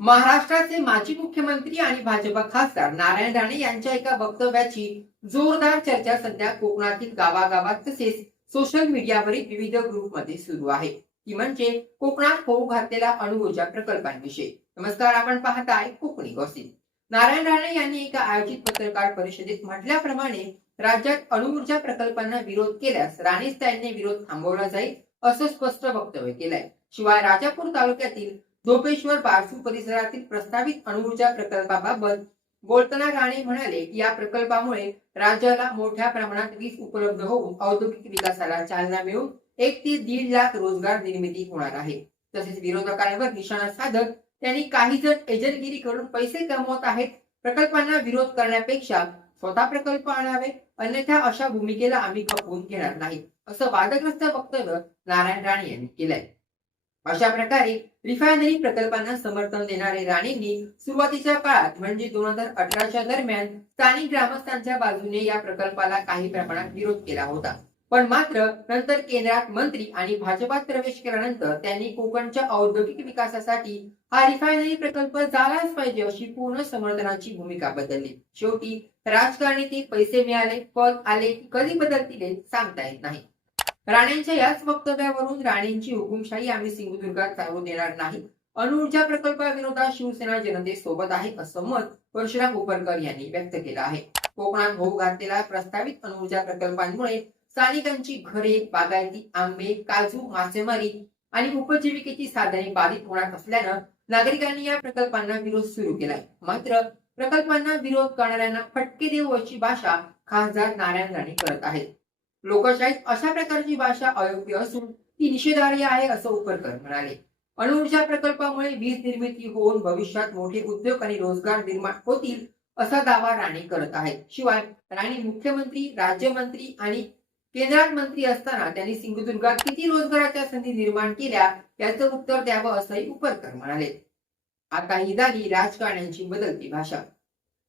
महाराष्ट्राचे माजी मुख्यमंत्री आणि भाजपा खासदार नारायण राणे यांच्या एका वक्तव्याची जोरदार चर्चा सध्या कोकणातील गावागावात तसेच सोशल मीडियावरील विविध ग्रुपमध्ये सुरू आहे. ती म्हणजे कोकणात होऊ घातलेल्या अणुऊर्जा प्रकल्पांविषयी. नमस्कार, आपण पाहताय कोकणी गॉसिप. नारायण राणे यांनी एका आयोजित पत्रकार परिषदेत म्हटल्याप्रमाणे राज्यात अणुऊर्जा प्रकल्पांना विरोध केल्यास राणेंनी विरोध थांबवला जाईल असं स्पष्ट वक्तव्य केलंय. शिवाय राजापूर तालुक्यातील धोपेश्वर बारसू परिसरातील प्रस्तावित अणुऊर्जा प्रकल्पाबाबत बोलताना राणे म्हणाले की या प्रकल्पामुळे राज्याला मोठ्या प्रमाणात वीज उपलब्ध होऊन औद्योगिक विकासाला चालना मिळून 1 ते 1.5 लाख रोजगार निर्मिती होणार आहे. तसेच विरोधकांवर निशाणा साधत त्यांनी काही जण एजंटगिरी करून पैसे कमवत आहेत, प्रकल्पांना विरोध करण्यापेक्षा स्वतः प्रकल्प आणावे, अन्यथा अशा भूमिकेला आम्ही खपवून घेणार नाही असं वादग्रस्त वक्तव्य नारायण राणे यांनी केलंय. अशा प्रकारे रिफायनरी प्रकल्पांना समर्थन देणारे राणेंनी सुरुवातीच्या काळात म्हणजे 2018च्या दरम्यान स्थानिक ग्रामस्थांच्या बाजूने या प्रकल्पाला काही प्रमाणात विरोध केला होता. पण मात्र नंतर केंद्रात मंत्री आणि भाजपात प्रवेश केल्यानंतर त्यांनी कोकणच्या औद्योगिक विकासासाठी हा रिफायनरी प्रकल्प झालाच पाहिजे अशी पूर्ण समर्थनाची भूमिका बदलली. शेवटी राजकारणी ते पैसे मिळाले, पद आले, कधी बदलतील सांगता येत नाही. राणेंच्या याच वक्तव्यावरून राणेंची हुकुमशाही आम्ही सिंधुदुर्गात चालू देणार नाही, अणुऊर्जा प्रकल्पाविरोधात शिवसेना जनतेसोबत आहे असं मत परशुराम उपरकर यांनी व्यक्त केलं आहे. कोकणात होऊ घातलेल्या प्रस्तावित अणुऊर्जा प्रकल्पांमुळे स्थानिकांची घरे, बागायती, आंबे, काजू, मासेमारी आणि उपजीविकेची साधने बाधित होणार असल्यानं नागरिकांनी या प्रकल्पांना विरोध सुरू केलाय. मात्र प्रकल्पांना विरोध करणाऱ्यांना फटके देऊ अशी भाषा खासदार नारायण राणे करत आहेत. लोकशाहीत अशा प्रकारची भाषा अयोग्य असून ती निषेधार्ह आहे असं उपरकर म्हणाले. अणुऊर्जा प्रकल्पामुळे वीज निर्मिती होऊन भविष्यात मोठे उद्योग आणि रोजगार निर्माण होतील असा दावा राणे करत आहेत. शिवाय राणे मुख्यमंत्री, राज्यमंत्री आणि केंद्रात मंत्री असताना त्यांनी सिंधुदुर्गात किती रोजगाराच्या संधी निर्माण केल्या याचं उत्तर द्यावं असंही उपरकर म्हणाले. आता ही झाली राजकारण्यांची बदलती भाषा.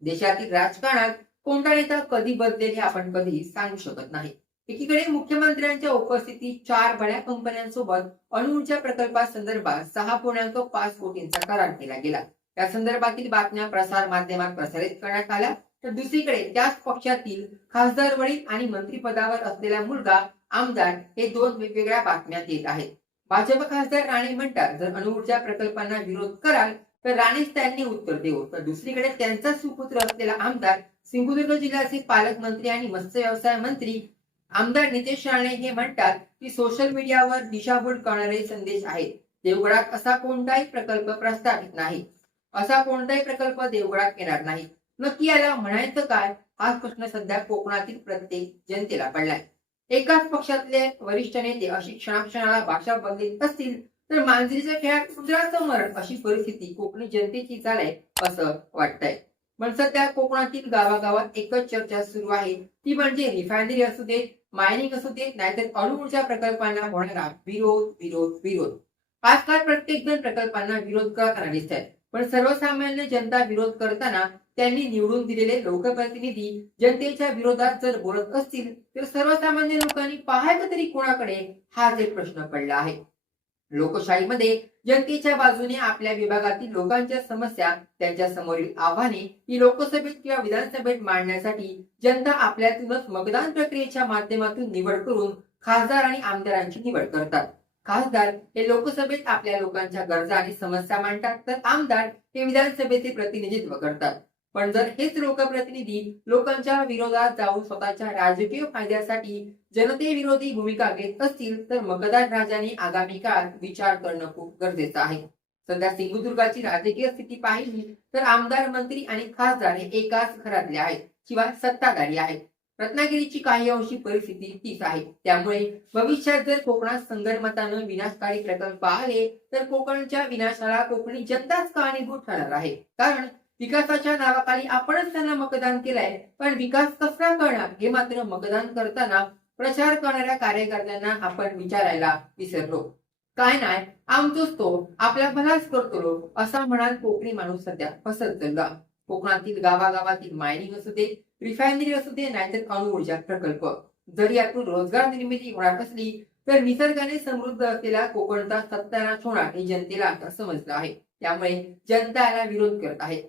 देशातील राजकारणात कोणता नेता कधी बदलेल हे आपण कधीही सांगू शकत नाही. एकीकडे मुख्यमंत्र्यांच्या उपस्थितीत 4 बड्या कंपन्यांसोबत अणुऊर्जा प्रकल्पासंदर्भात 6.5 कोटींचा करार केला गेला. या संदर्भातील बातम्या प्रसार माध्यमात प्रसारित करण्यात आल्या. तर दुसरीकडे त्याच पक्षातील खासदार वडील आणि मंत्रिपदावर असलेला मुलगा आमदार हे 2 वेगवेगळ्या बातम्यात येत आहेत. भाजप खासदार राणे म्हणतात जर अणुऊर्जा प्रकल्पांना विरोध कराल तर राणेच त्यांनी उत्तर देऊ. तर दुसरीकडे त्यांचा सुपुत्र असलेला आमदार सिंधुदुर्ग जिल्ह्याचे पालकमंत्री आणि मत्स्य व्यवसाय मंत्री आमदार नितेश राणे हे म्हणतात की सोशल मीडियावर दिशाभूल करणारे संदेश आहेत. देवगडात असा कोणताही प्रकल्प प्रस्तावित नाही, असा कोणताही प्रकल्प देवगडात येणार नाही. नक्की याला म्हणायचं काय हा प्रश्न सध्या कोकणातील प्रत्येक जनतेला पडलाय. एकाच पक्षातले वरिष्ठ नेते अशी क्षणाक्षणाला भाषा बदलत असतील तर मांजरीच्या खेळात उंदराचं मरण अशी परिस्थिती कोकणी जनतेची झालंय असं वाटतंय. पण सध्या कोकणातील गावागावात एकच चर्चा सुरू आहे, ती म्हणजे रिफायनरी असू देत, मायनिंग असू देत, नाहीतर अणुऊर्जा प्रकल्पांना होणारा विरोध विरोध विरोध. आजकाल प्रत्येक जण प्रकल्पांना विरोध करताना दिसत आहेत. पण सर्वसामान्य जनता विरोध करताना त्यांनी निवडून दिलेले लोकप्रतिनिधी जनतेच्या विरोधात जर बोलत असतील तर सर्वसामान्य लोकांनी पाहायचं तरी कोणाकडे हाच एक प्रश्न पडला आहे. लोकशाहीमध्ये जनतेच्या बाजूने आपल्या विभागातील लोकांच्या समस्या, त्यांच्या समोरील आव्हाने ही लोकसभेत किंवा विधानसभेत मांडण्यासाठी जनता आपल्यातूनच मतदान प्रक्रियेच्या माध्यमातून निवड करून खासदार आणि आमदारांची निवड करतात. खासदार हे लोकसभेत आपल्या लोकांच्या गरजा आणि समस्या मांडतात, तर आमदार हे विधानसभेचे प्रतिनिधित्व करतात. पण जर हेच लोकप्रतिनिधी लोकांच्या विरोधात जाऊन स्वतःच्या राजकीय फायद्यासाठी जनतेविरोधी भूमिका घेत असतील तर मतदार राजाने आगामी काळात विचार करणं खूप गरजेचं आहे. सध्या सिंधुदुर्गाची राजकीय स्थिती पाहिली तर आमदार, मंत्री आणि खासदार हे एकाच घरातले आहेत, शिवाय सत्ताधारी आहेत. रत्नागिरीची काही अंशी परिस्थिती तीच आहे. त्यामुळे भविष्यात जर कोकणात संगनमतानं विनाशकारी प्रकल्प आले तर कोकणच्या विनाशाला कोकणी जनताच कारणीभूत ठरणार आहे. कारण विकासाच्या नावाखाली आपणच त्यांना मतदान केलंय, पण विकास कसा करणार हे मात्र मतदान करताना प्रचार करणाऱ्या कार्यकर्त्यांना आपण विचारायला विसरलो. काय नाही, आमचोच तो आपला भलाच करतो असा म्हणाल कोकणी माणूस सध्या फसत चालला. कोकणातील गावागावातील मायनिंग असू दे, रिफायनरी असू दे, नाहीतर अणुऊर्जा प्रकल्प, जर यातून रोजगार निर्मिती होणार असली तर निसर्गाने समृद्ध असलेला कोकणचा सत्यानाश होणार हे जनतेला आता समजलं आहे. त्यामुळे जनता याला विरोध करत आहे.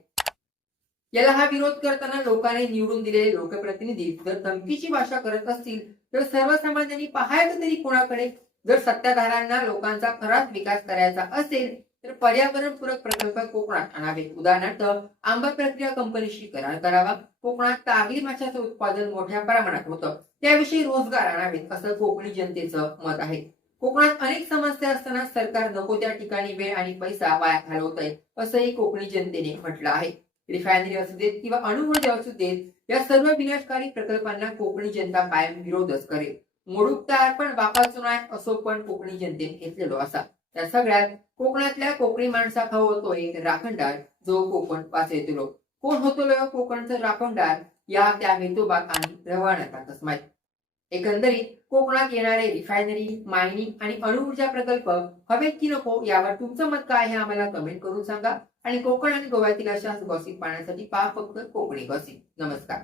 याला हा विरोध करताना लोकांनी निवडून दिलेले लोकप्रतिनिधी जर धमकीची भाषा करत असतील तर सर्वसामान्यांनी पाहायचं तरी कोणाकडे? जर सत्ताधाऱ्यांना लोकांचा खराच विकास करायचा असेल तर पर्यावरणपूरक प्रकल्प कोकणात आणावे. उदाहरणार्थ आंबा प्रक्रिया कंपनीशी करार करावा. कोकणात तागली माशाचं उत्पादन मोठ्या प्रमाणात होतं, त्याविषयी रोजगार आणावेत असं कोकणी जनतेचं मत आहे. कोकणात अनेक समस्या असताना सरकार नको त्या ठिकाणी वेळ आणि पैसा वाया घालवतंय असंही कोकणी जनतेने म्हटलं आहे. रिफायनरी असू देत किंवा अणुऊर्जा असू देत, या सर्व विनाशकारी प्रकल्पांना कोकणी जनता कायम विरोधच करेल. मोडूक तयार पण बापाचो नाही असो पण कोकणी जनतेने घेतलेलो असा. त्या सगळ्यात कोकणातल्या कोकणी माणसा खाऊ होतोय राखणदार, जो कोकण वाचयतलो. कोण होतो कोकणचं राखणदार या त्या हेतुबाग आणि रवानातच माहीत. एकंदरीत कोकणात येणारे रिफायनरी, मायनिंग आणि अणुऊर्जा प्रकल्प हवेत की नको यावर तुमचं मत काय आहे आम्हाला कमेंट करून सांगा. आणि कोकण आणि गोव्यातील अशाच गॉसिप पाहण्यासाठी पहा फक्त कोकणी गॉसिप. नमस्कार.